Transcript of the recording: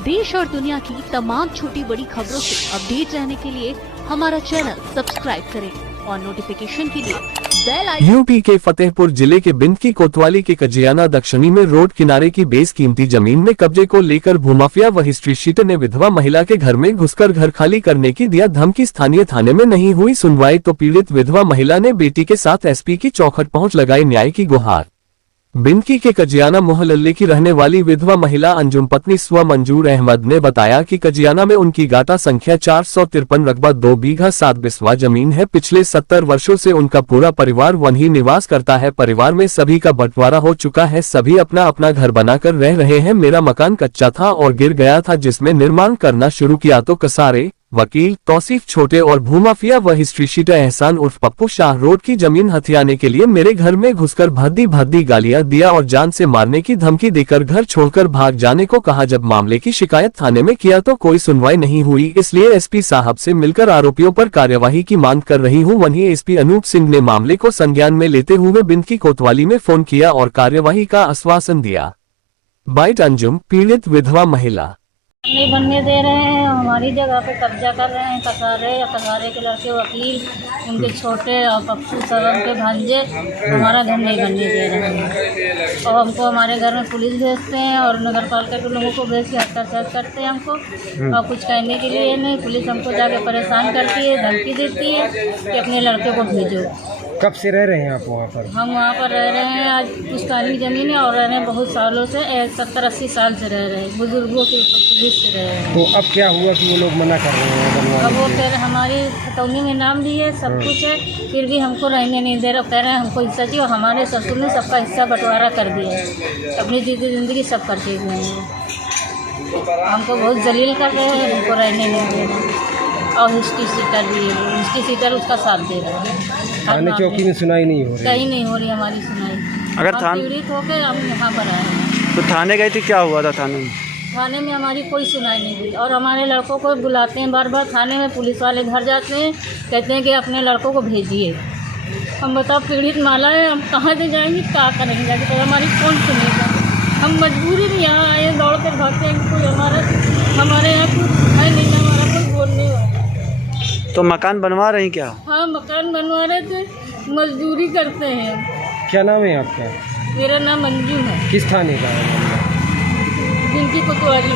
देश और दुनिया की तमाम छोटी बड़ी खबरों से अपडेट रहने के लिए हमारा चैनल सब्सक्राइब करें और नोटिफिकेशन के लिए बेल आइकन। यूपी के फतेहपुर जिले के बिंद की कोतवाली के कजियाना दक्षिणी में रोड किनारे की बेसकीमती जमीन में कब्जे को लेकर भूमाफिया व हिस्ट्री शीटर ने विधवा महिला के घर में घुसकर घर खाली करने की दिया धमकी। स्थानीय थाने में नहीं हुई सुनवाई तो पीड़ित विधवा महिला ने बेटी के साथ एसपी की चौखट पहुंच लगाई न्याय की गुहार। बिंदकी के कजियाना मोहल्ले की रहने वाली विधवा महिला अंजुम पत्नी स्व मंजूर अहमद ने बताया कि कजियाना में उनकी गाटा संख्या 453 रकबा 2 बीघा 7 बिस्वा जमीन है। पिछले 70 वर्षों से उनका पूरा परिवार वहीं निवास करता है। परिवार में सभी का बंटवारा हो चुका है, सभी अपना अपना घर बनाकर रह रहे हैं। मेरा मकान कच्चा था और गिर गया था, जिसमें निर्माण करना शुरू किया तो कसारे वकील तौसीफ छोटे और भूमाफिया व हिस्ट्री शीटर एहसान उर्फ पप्पू शाह रोड की जमीन हथियाने के लिए मेरे घर में घुसकर भद्दी गालियां दिया और जान से मारने की धमकी देकर घर छोड़कर भाग जाने को कहा। जब मामले की शिकायत थाने में किया तो कोई सुनवाई नहीं हुई, इसलिए एसपी साहब से मिलकर आरोपियों पर कार्यवाही की मांग कर रही हूं। वहीं एसपी अनूप सिंह ने मामले को संज्ञान में लेते हुए बिंद की कोतवाली में फोन किया और कार्यवाही का आश्वासन दिया। बाइट अंजुम पीड़ित विधवा महिला। नहीं बनने दे रहे हैं, हमारी जगह पे कब्जा कर रहे हैं। कसारे के लड़के वकील, उनके छोटे और पप्पू सरम के भांजे हमारा घर नहीं बनने दे रहे हैं और हमको हमारे घर में पुलिस भेजते हैं और नगर पालिका के लोगों को भेज के हत्याचार करते हैं हमको और कुछ कहने के लिए नहीं। पुलिस हमको जाके परेशान करती है, धमकी देती है कि अपने लड़के को भेजो। कब से रह रहे हैं आप वहाँ पर? हम वहाँ पर रह रहे हैं, आज पुश्तैनी ज़मीन है और रह रहे हैं बहुत सालों से, 70-80 साल से रह रहे हैं, बुजुर्गों के पुलिस से रह रहे हैं। तो अब क्या हुआ कि वो लोग मना कर रहे हैं? अब वो कह रहे हमारी खतौनी में नाम भी है, सब कुछ है, फिर भी हमको रहने नहीं दे रहे। कह रहे हैं हमको हिस्सा चाहिए और हमारे ससुर ने सबका हिस्सा बंटवारा कर दिया है, अपनी ज़िंदगी सब करके हुए हैं। हमको बहुत जलील कर रहे हैं, हमको रहने नहीं दे रहे और हिस्ट्री सीटर भी है, हिस्ट्री सीटर उसका साथ दे रहा है। थाने चौकी में सुनाई नहीं हो रही? कहीं नहीं हो रही हमारी सुनाई। अगर पीड़ित होकर हम यहाँ पर आए हैं। तो थाने गई थी, क्या हुआ था थाने में? थाने में हमारी कोई सुनाई नहीं हुई और हमारे लड़कों को बुलाते हैं बार बार थाने में। पुलिस वाले घर जाते हैं, कहते हैं कि अपने लड़कों को भेजिए। हम बताओ पीड़ित माला है, हम कहाँ से जाएंगे, क्या करेंगे जाके, तो हमारी कौन सुनेगा। हम मजबूरी में यहाँ आए, दौड़ कर भागते हैं। कोई हमारे यहाँ कुछ है नहीं, हमारा कोई बोलने वाला। तो मकान बनवा रहे हैं क्या? हाँ मकान बनवा रहे थे, मजदूरी करते हैं। क्या नाम है आपका? मेरा नाम मंजू है। किस थाने का है? जिनकी कोतवाली।